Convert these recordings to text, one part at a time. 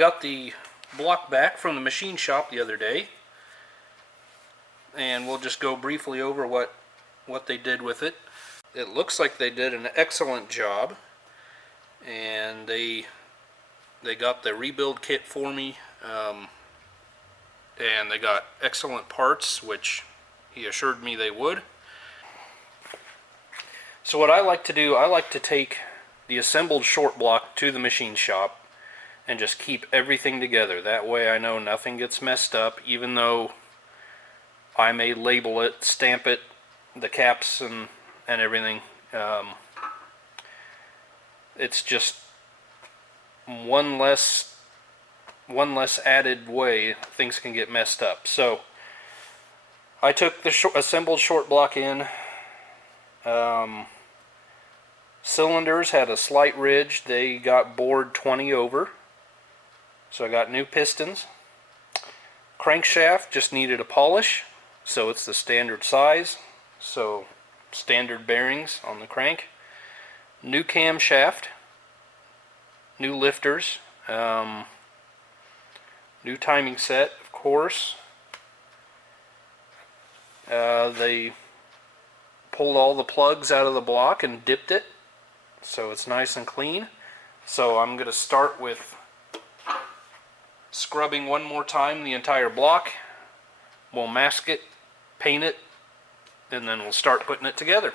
got the block back from the machine shop the other day, and we'll just go briefly over what they did with it. It looks like they did an excellent job, and they got the rebuild kit for me, and they got excellent parts, which he assured me they would. So what I like to do, I like to take the assembled short block to the machine shop and just keep everything together. That way I know nothing gets messed up, even though I may label it, stamp it, the caps and everything. It's just one less added way things can get messed up. So I took the assembled short block in. Cylinders had a slight ridge. They got bored 20 over. So I got new pistons. Crankshaft just needed a polish. So it's the standard size. So standard bearings on the crank. New camshaft. New lifters. New timing set, of course. They pulled all the plugs out of the block and dipped it, so it's nice and clean. So I'm going to start with scrubbing one more time the entire block. We'll mask it, paint it, and then we'll start putting it together.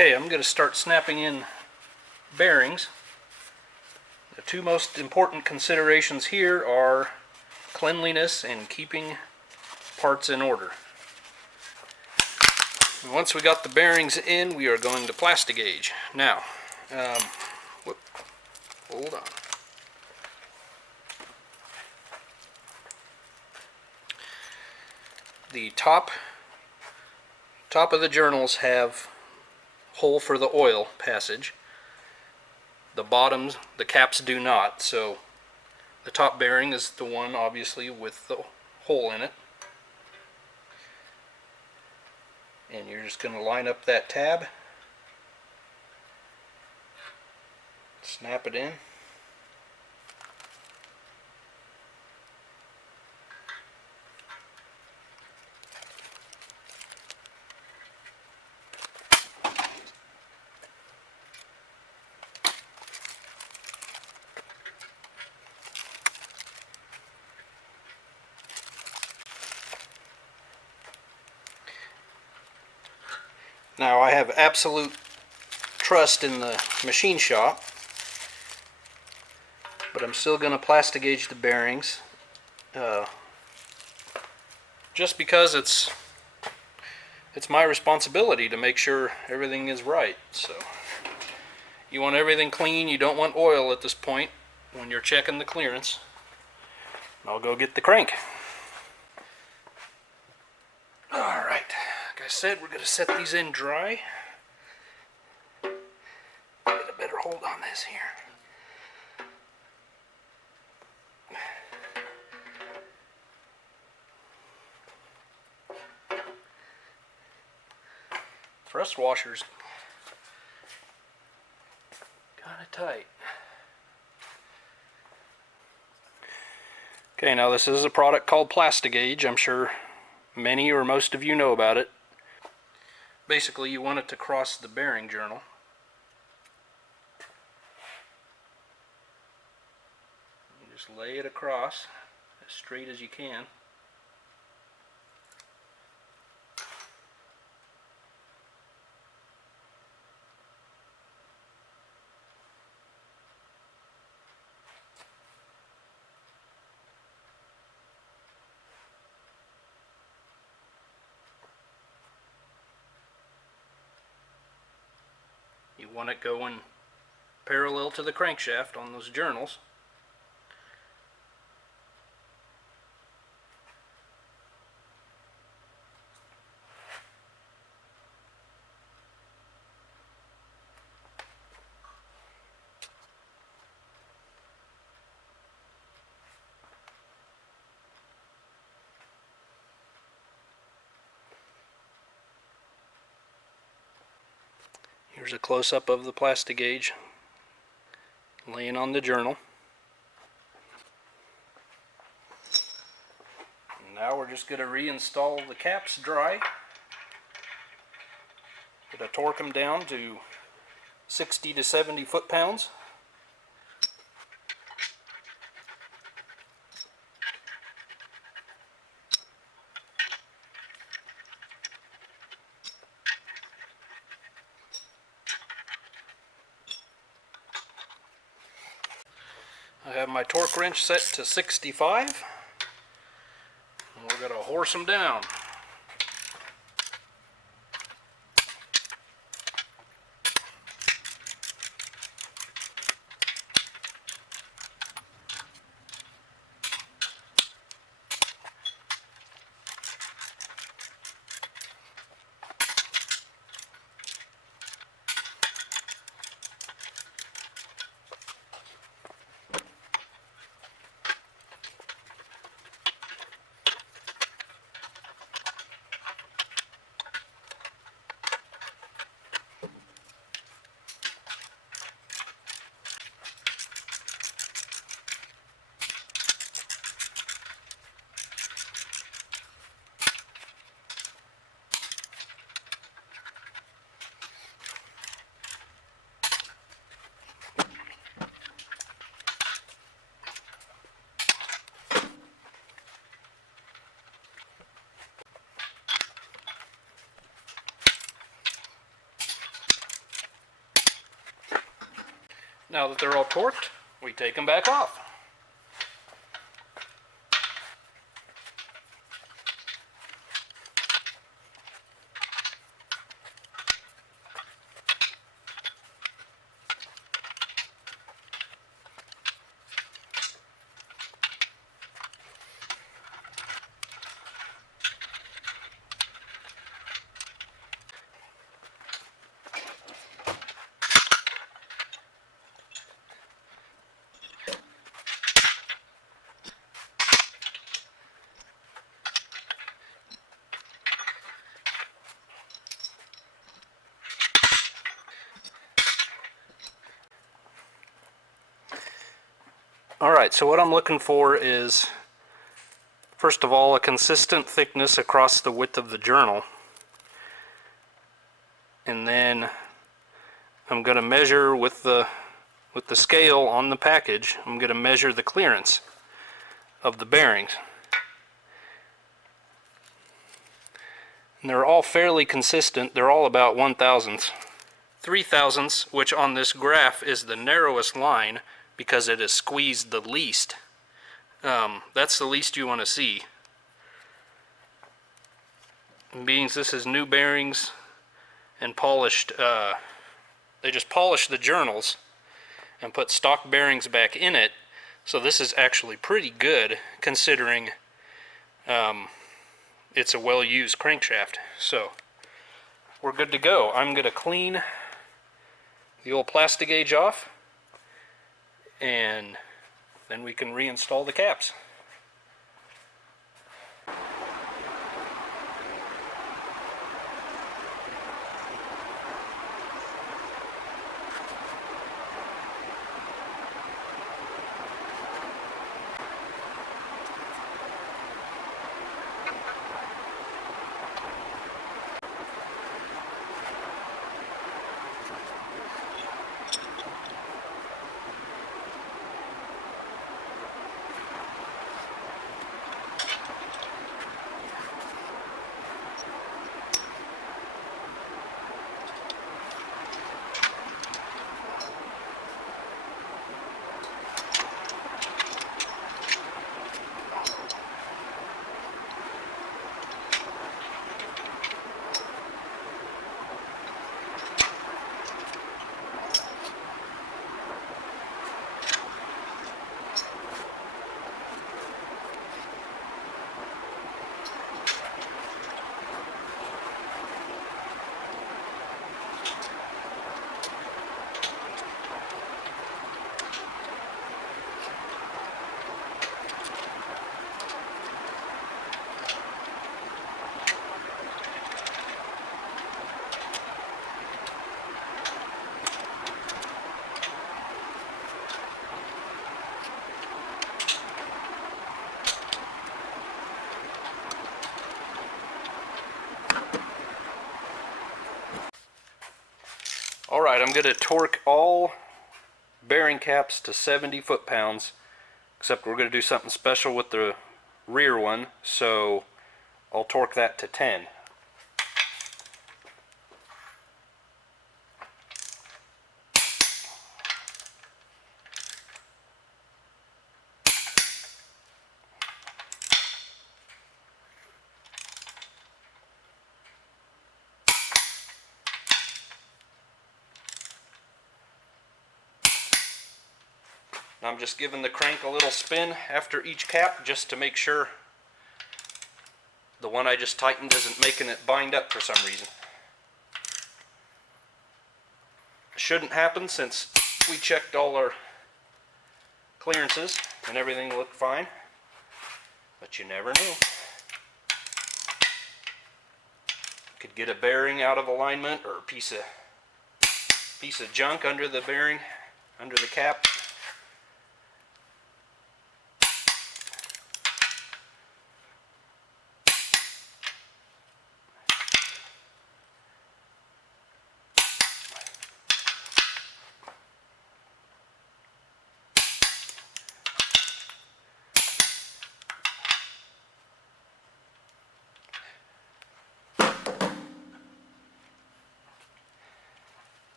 Okay, I'm going to start snapping in bearings. The two most important considerations here are cleanliness and keeping parts in order. And once we got the bearings in, we are going to plastigauge. Now, hold on. The top of the journals have hole for the oil passage. The bottoms, the caps do not, so the top bearing is the one obviously with the hole in it. And you're just going to line up that tab, snap it in. Now I have absolute trust in the machine shop, but I'm still going to plastic gauge the bearings, just because it's my responsibility to make sure everything is right. So you want everything clean. You don't want oil at this point when you're checking the clearance. I'll go get the crank. Alright, like I said, we're going to set these in dry. Get a better hold on this here. Thrust washer's kind of tight. Okay, now this is a product called Plastigauge. I'm sure many or most of you know about it. Basically, you want it to cross the bearing journal. You just lay it across as straight as you can. You want it going parallel to the crankshaft on those journals. Here's a close-up of the Plastigauge laying on the journal. Now we're just going to reinstall the caps dry. Going to torque them down to 60 to 70 foot-pounds. I have my torque wrench set to 65, and we're going to horse them down. Now that they're all torqued, we take them back off. Alright, so what I'm looking for is, first of all, a consistent thickness across the width of the journal. And then I'm going to measure with the scale on the package, I'm going to measure the clearance of the bearings. And they're all fairly consistent. They're all about 1/1000th. 3/1000ths, which on this graph is the narrowest line because it is squeezed the least. That's the least you want to see. And being this is new bearings and polished, they just polished the journals and put stock bearings back in it, so this is actually pretty good considering it's a well-used crankshaft. So we're good to go. I'm going to clean the old plastic gauge off, and then we can reinstall the caps. Alright, I'm going to torque all bearing caps to 70 foot-pounds, except we're going to do something special with the rear one, so I'll torque that to 10. I'm just giving the crank a little spin after each cap just to make sure the one I just tightened isn't making it bind up for some reason. Shouldn't happen since we checked all our clearances and everything looked fine, but you never know. Could get a bearing out of alignment or a piece of junk under the bearing, under the cap.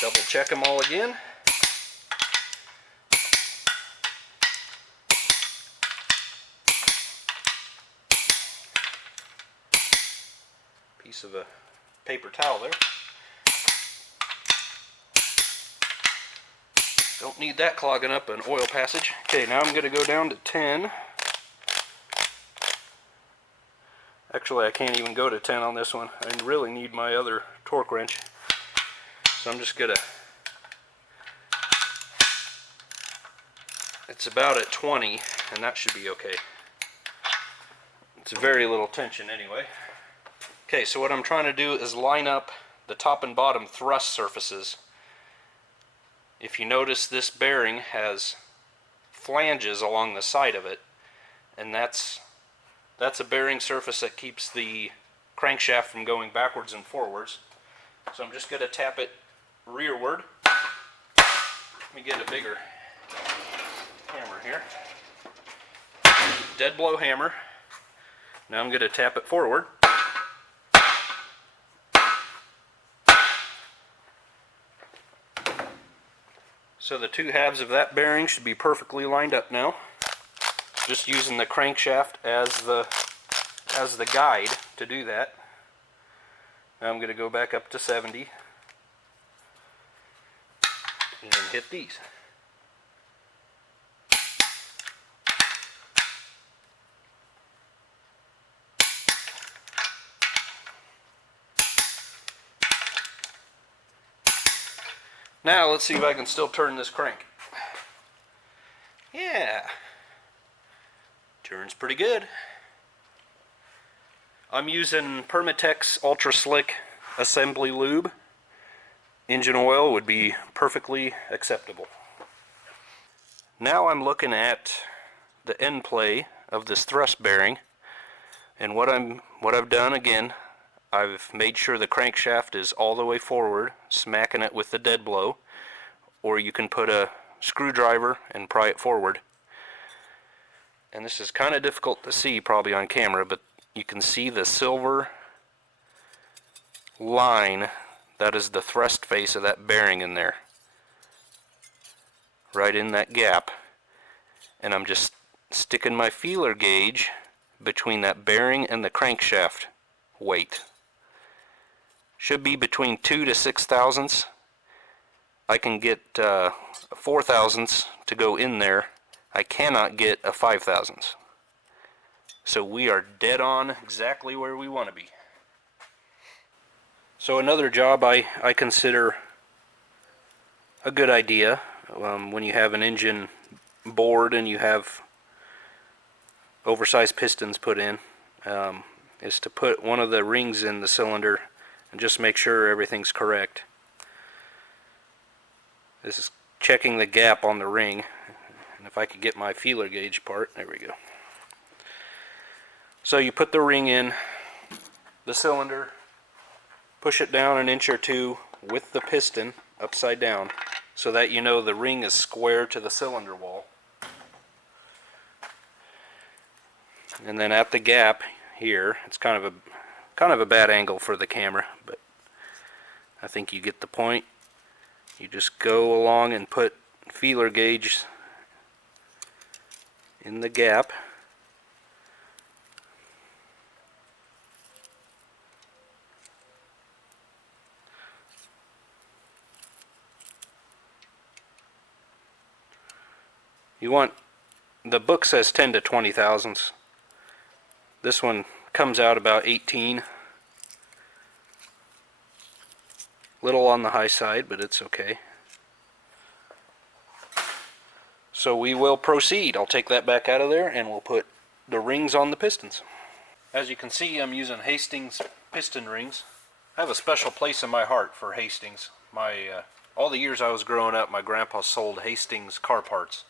Double check them all again. Piece of a paper towel there. Don't need that clogging up an oil passage. Okay, now I'm going to go down to 10. Actually, I can't even go to 10 on this one. I really need my other torque wrench. So I'm just going to... It's about at 20, and that should be okay. It's very little tension anyway. Okay, so what I'm trying to do is line up the top and bottom thrust surfaces. If you notice, this bearing has flanges along the side of it, and that's a bearing surface that keeps the crankshaft from going backwards and forwards. So I'm just going to tap it rearward. Let me get a bigger hammer here. Dead blow hammer. Now I'm going to tap it forward. So the two halves of that bearing should be perfectly lined up now. Just using the crankshaft as the guide to do that. Now I'm going to go back up to 70 and hit these. Now let's see if I can still turn this crank. Yeah, turns pretty good. I'm using Permatex Ultra Slick assembly lube. Engine oil would be perfectly acceptable. Now I'm looking at the end play of this thrust bearing, and what I've done again, I've made sure the crankshaft is all the way forward, smacking it with the dead blow, or you can put a screwdriver and pry it forward. And this is kind of difficult to see probably on camera, but you can see the silver line. That is the thrust face of that bearing in there, right in that gap. And I'm just sticking my feeler gauge between that bearing and the crankshaft weight. Should be between 2 to 6 thousandths. I can get 4 thousandths to go in there. I cannot get a 5 thousandths. So we are dead on exactly where we want to be. So another job I consider a good idea when you have an engine bored and you have oversized pistons put in, is to put one of the rings in the cylinder and just make sure everything's correct. This is checking the gap on the ring, and if I could get my feeler gauge part, there we go. So you put the ring in the cylinder, push it down 1 inch or 2 with the piston upside down so that you know the ring is square to the cylinder wall. And then at the gap here, it's kind of a bad angle for the camera, but I think you get the point. You just go along and put feeler gauge in the gap. You want, the book says 10 to 20 thousandths. This one comes out about 18. Little on the high side, but it's okay. So we will proceed. I'll take that back out of there and we'll put the rings on the pistons. As you can see, I'm using Hastings piston rings. I have a special place in my heart for Hastings. All the years I was growing up, my grandpa sold Hastings car parts,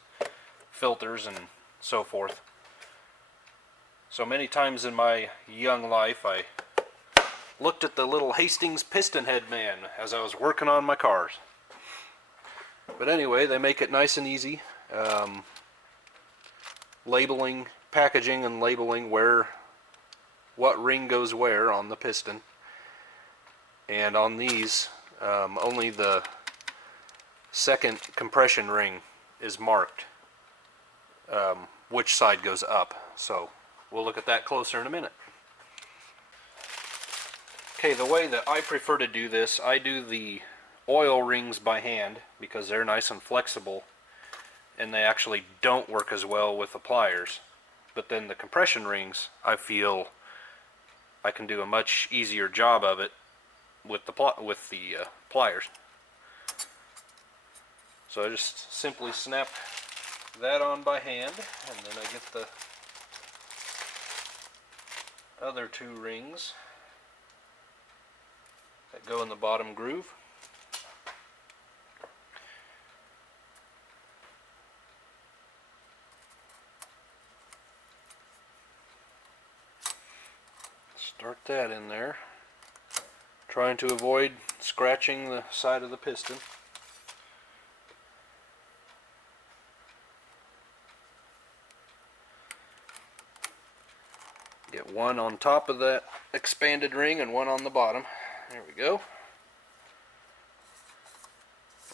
filters and so forth. So many times in my young life I looked at the little Hastings piston head man as I was working on my cars. But anyway, they make it nice and easy. Labeling, packaging and labeling what ring goes where on the piston. And on these, only the second compression ring is marked, which side goes up. So we'll look at that closer in a minute. Okay, the way that I prefer to do this, I do the oil rings by hand because they're nice and flexible and they actually don't work as well with the pliers. But then the compression rings, I feel I can do a much easier job of it with the pliers. So I just simply snap that on by hand, and then I get the other 2 rings that go in the bottom groove. Start that in there, trying to avoid scratching the side of the piston. Get one on top of that expanded ring and one on the bottom. There we go.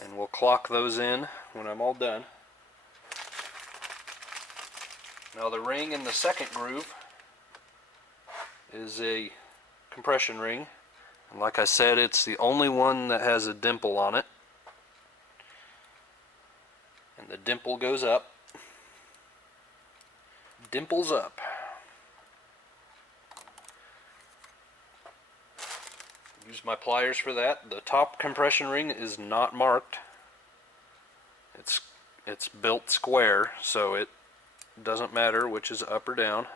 And we'll clock those in when I'm all done. Now the ring in the second groove is a compression ring. And like I said, it's the only one that has a dimple on it. And the dimple goes up. Dimples up. Use my pliers for that. The top compression ring is not marked. It's built square, so it doesn't matter which is up or down.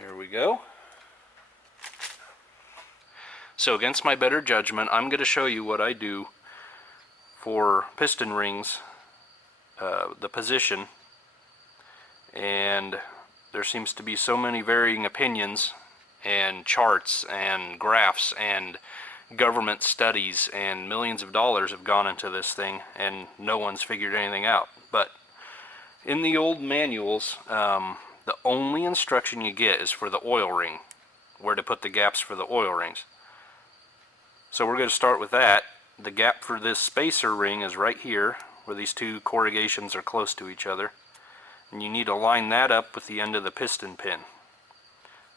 There we go. So against my better judgment, I'm going to show you what I do for piston rings, the position, and there seems to be so many varying opinions and charts and graphs and government studies, and millions of dollars have gone into this thing and no one's figured anything out. But in the old manuals, the only instruction you get is for the oil ring, where to put the gaps for the oil rings. So we're going to start with that. The gap for this spacer ring is right here, where these two corrugations are close to each other. And you need to line that up with the end of the piston pin.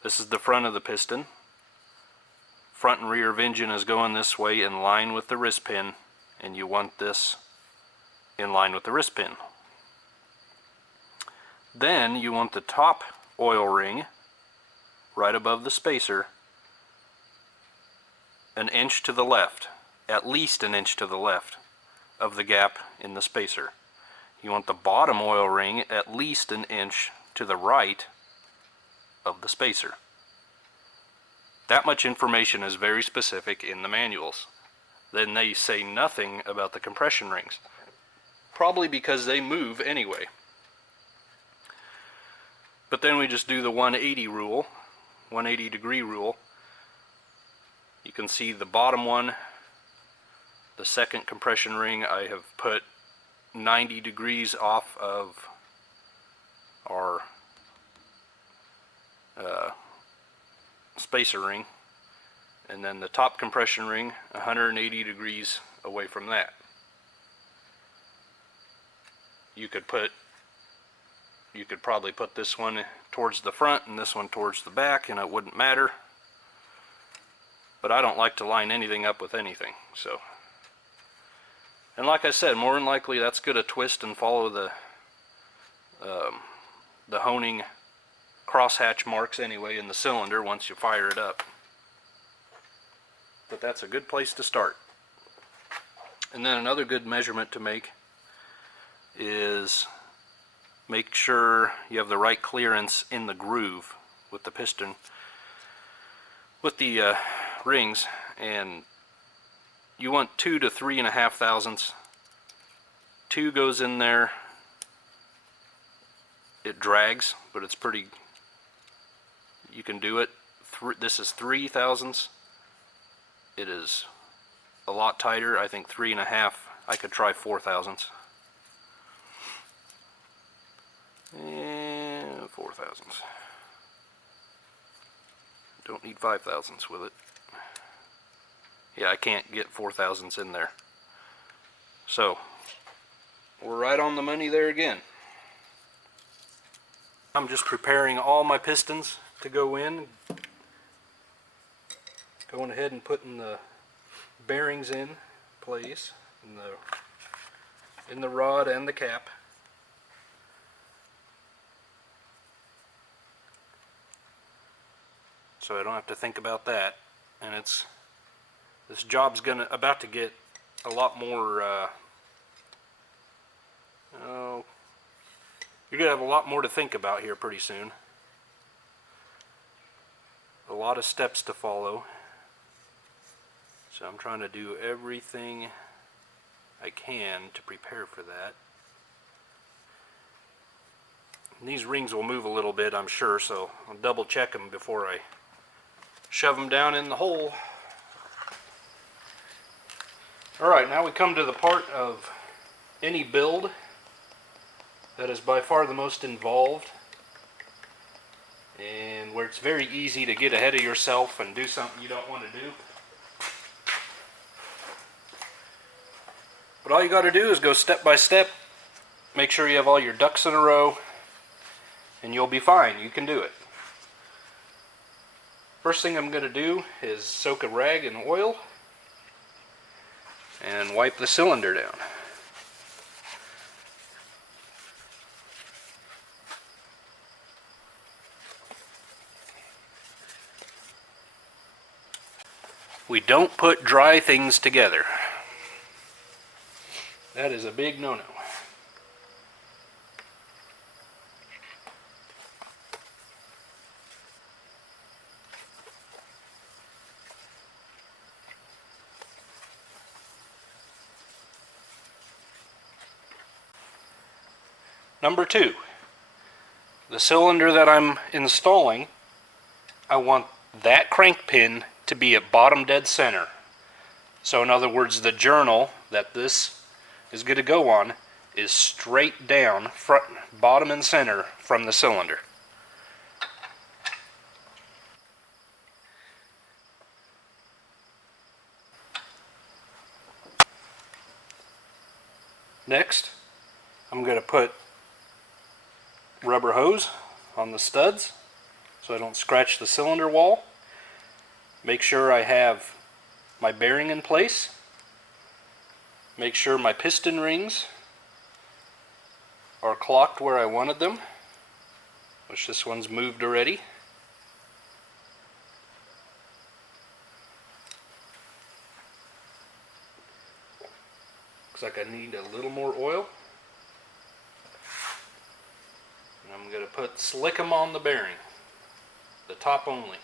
This is the front of the piston. Front and rear of engine is going this way in line with the wrist pin, and you want this in line with the wrist pin. Then you want the top oil ring right above the spacer, an inch to the left, at least an inch to the left of the gap in the spacer. You want the bottom oil ring at least an inch to the right of the spacer. That much information is very specific in the manuals. Then they say nothing about the compression rings, probably because they move anyway. But then we just do the 180 rule, 180 degree rule. You can see the bottom one, the second compression ring, I have put 90 degrees off of our spacer ring, and then the top compression ring 180 degrees away from that. You could probably put this one towards the front and this one towards the back, and it wouldn't matter. But I don't like to line anything up with anything, so. And like I said, more than likely that's going to twist and follow the honing crosshatch marks anyway in the cylinder once you fire it up. But that's a good place to start. And then another good measurement to make is make sure you have the right clearance in the groove with the piston, with the rings, and you want 2 to 3.5 thousandths. 2 goes in there, it drags, but it's pretty, you can do it. This is 3 thousandths. It is a lot tighter. I think 3.5. I could try 4 thousandths. And 4 thousandths. Don't need 5 thousandths with it. Yeah, I can't get 4 thousandths in there. So, we're right on the money there again. I'm just preparing all my pistons to go in. Going ahead and putting the bearings in place in the rod and the cap. So I don't have to think about that. And this job's about to get a lot more. You're gonna have a lot more to think about here pretty soon. A lot of steps to follow. So I'm trying to do everything I can to prepare for that. And these rings will move a little bit, I'm sure, so I'll double check them before I shove them down in the hole. Alright, now we come to the part of any build That is by far the most involved, and where it's very easy to get ahead of yourself and do something you don't want to do. But all you got to do is go step by step, make sure you have all your ducks in a row, and you'll be fine. You can do it. First thing I'm going to do is soak a rag in oil and wipe the cylinder down. We don't put dry things together. That is a big no-no. Number 2, the cylinder that I'm installing, I want that crank pin to be at bottom dead center. So in other words, the journal that this is going to go on is straight down, front, bottom and center from the cylinder. Next, I'm going to put rubber hose on the studs so I don't scratch the cylinder wall. Make sure I have my bearing in place. Make sure my piston rings are clocked where I wanted them, which this one's moved already. Looks like I need a little more oil. And I'm going to put slick 'em on the bearing, the top only.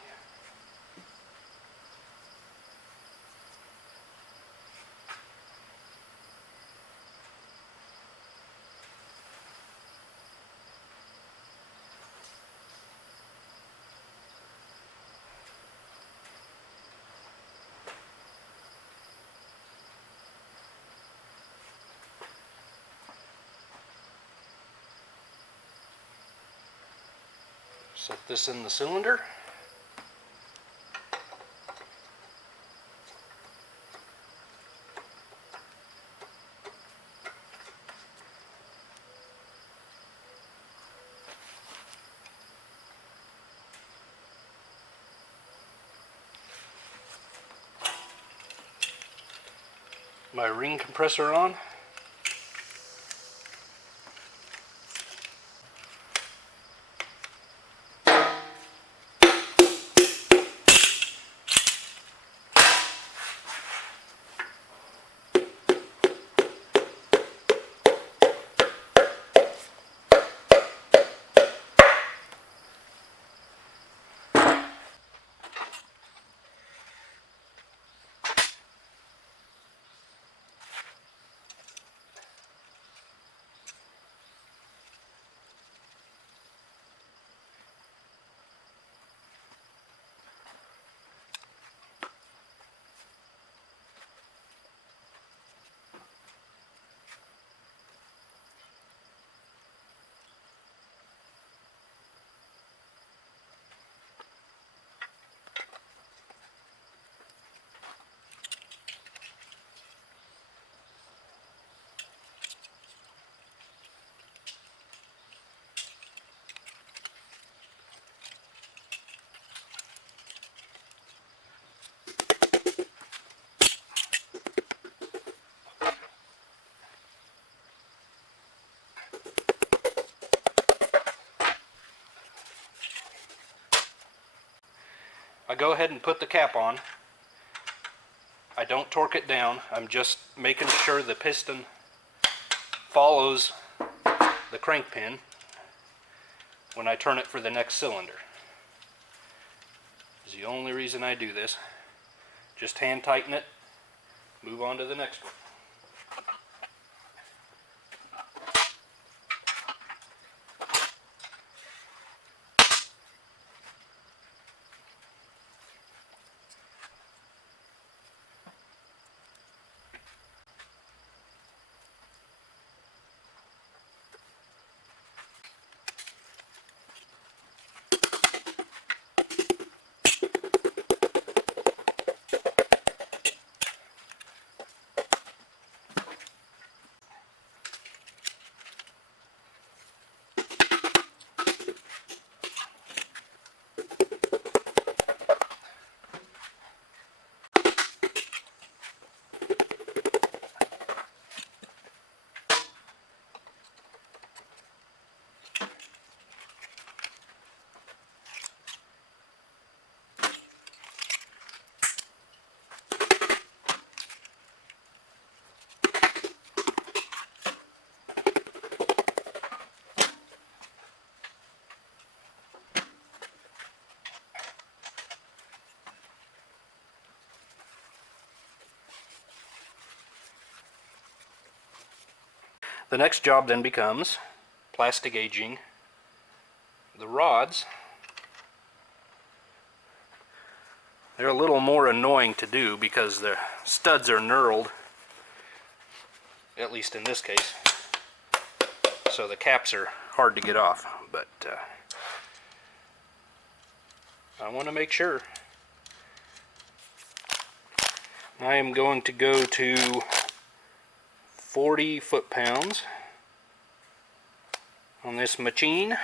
Set this in the cylinder. My ring compressor on. I go ahead and put the cap on. I don't torque it down. I'm just making sure the piston follows the crank pin when I turn it for the next cylinder. This is the only reason I do this. Just hand tighten it, move on to the next one. The next job then becomes plastic gauging the rods. They're a little more annoying to do because the studs are knurled, at least in this case, so the caps are hard to get off, but I want to make sure. I am going to go to 40 foot-pounds on this machine.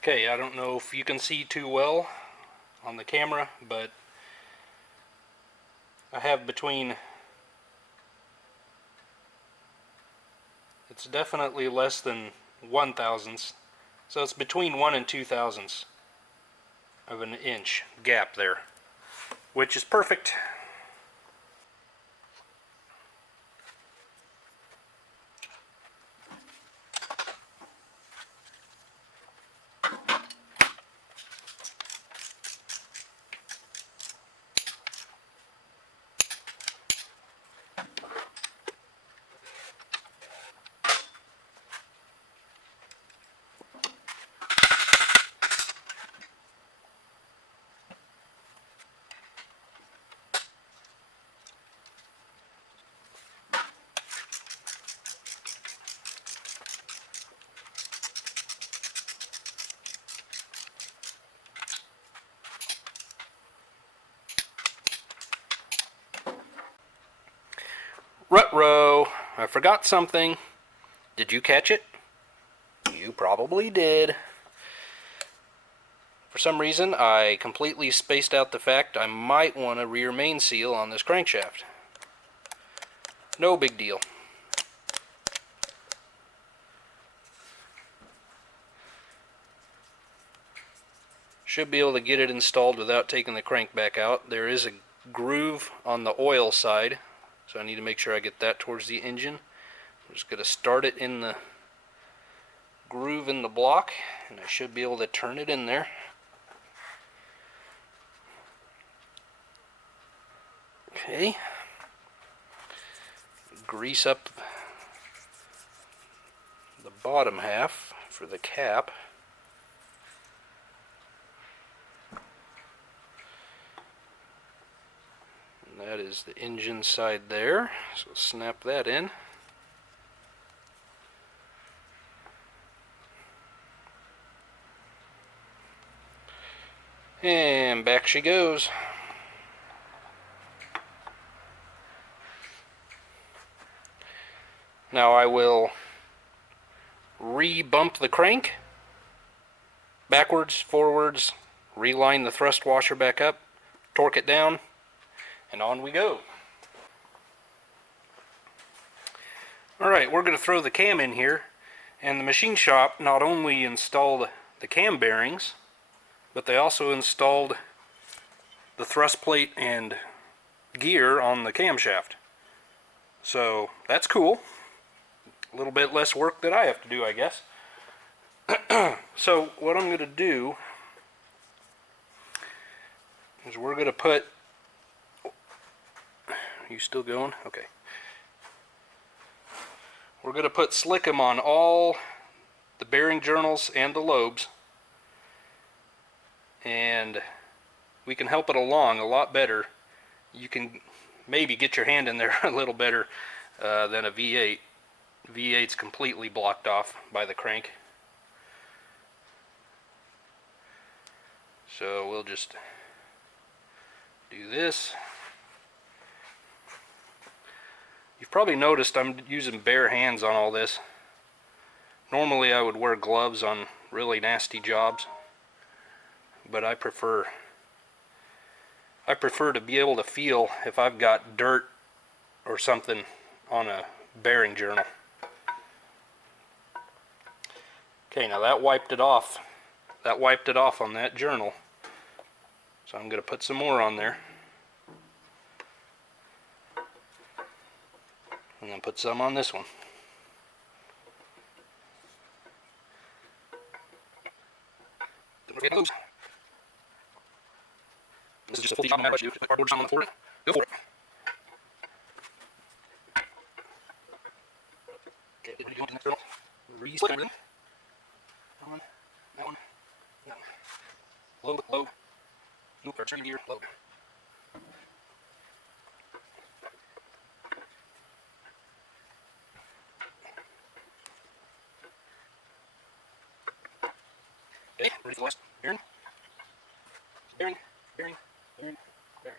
Okay, I don't know if you can see too well on the camera, but I have between, it's definitely less than 1/1000th, so it's between 1 and 2/1000 of an inch gap there, which is perfect. Ruh-roh, I forgot something. Did you catch it? You probably did. For some reason, I completely spaced out the fact I might want a rear main seal on this crankshaft. No big deal. Should be able to get it installed without taking the crank back out. There is a groove on the oil side, so I need to make sure I get that towards the engine. I'm just going to start it in the groove in the block, and I should be able to turn it in there. Okay. Grease up the bottom half for the cap. And that is the engine side there, so snap that in. And back she goes. Now I will re-bump the crank backwards, forwards, reline the thrust washer back up, torque it down, and on we go. Alright, we're going to throw the cam in here, and the machine shop not only installed the cam bearings, but they also installed the thrust plate and gear on the camshaft. So that's cool. A little bit less work that I have to do, I guess. So what I'm going to do is we're going to put... Are you still going? Okay. We're going to put slickum on all the bearing journals and the lobes, and we can help it along a lot better. You can maybe get your hand in there a little better than a V8. V8's completely blocked off by the crank. So we'll just do this. You've probably noticed I'm using bare hands on all this. Normally I would wear gloves on really nasty jobs, but I prefer to be able to feel if I've got dirt or something on a bearing journal. Okay, now that wiped it off. That wiped it off on that journal. So I'm going to put some more on there. And then put some on this one. This is just a full job on my do. Put cardboard on the floor. Go for it. Okay, what are you doing next journal? Re-split everything. That one, that one, that one. Load, load. Nope, or turn gear, load. Okay, ready for the last bearing. Bearing, bearing, bearing, bearing.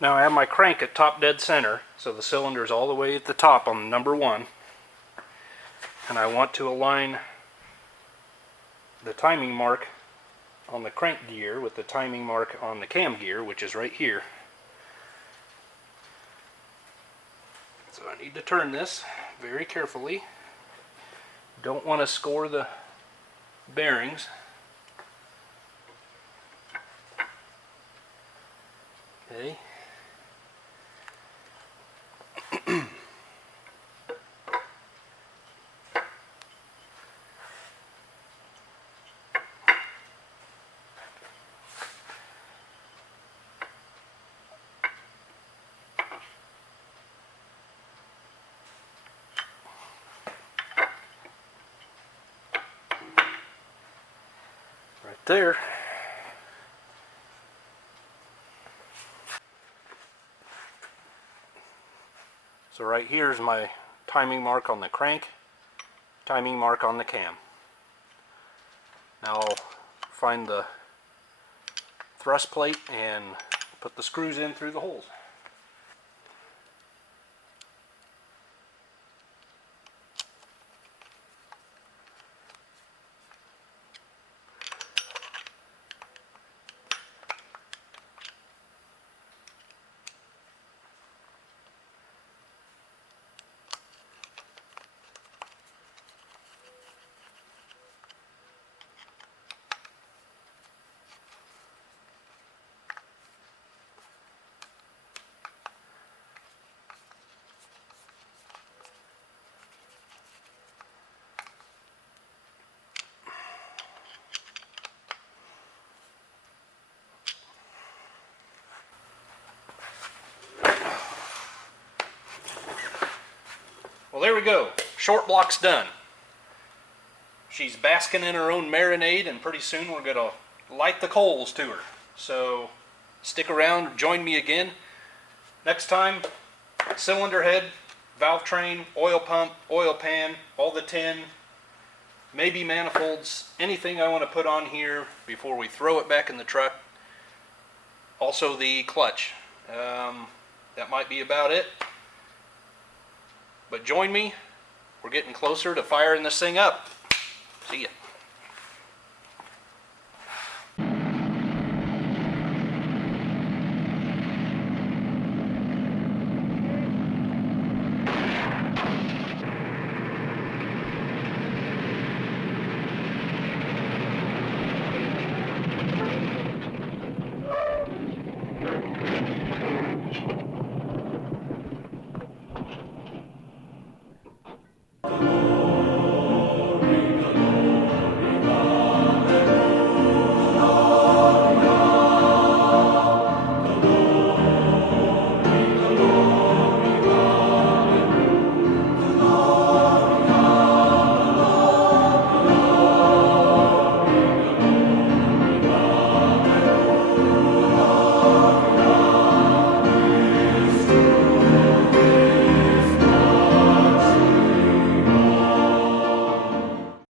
Now I have my crank at top dead center, so the cylinder is all the way at the top on number 1. And I want to align the timing mark on the crank gear with the timing mark on the cam gear, which is right here. So I need to turn this very carefully. Don't want to score the bearings. Okay. Right there. So right here is my timing mark on the crank, timing mark on the cam. Now I'll find the thrust plate and put the screws in through the holes. Well, there we go. Short block's done. She's basking in her own marinade, and pretty soon we're going to light the coals to her. So stick around, join me again. Next time, cylinder head, valve train, oil pump, oil pan, all the tin, maybe manifolds, anything I want to put on here before we throw it back in the truck. Also the clutch. That might be about it. But join me. We're getting closer to firing this thing up. See ya.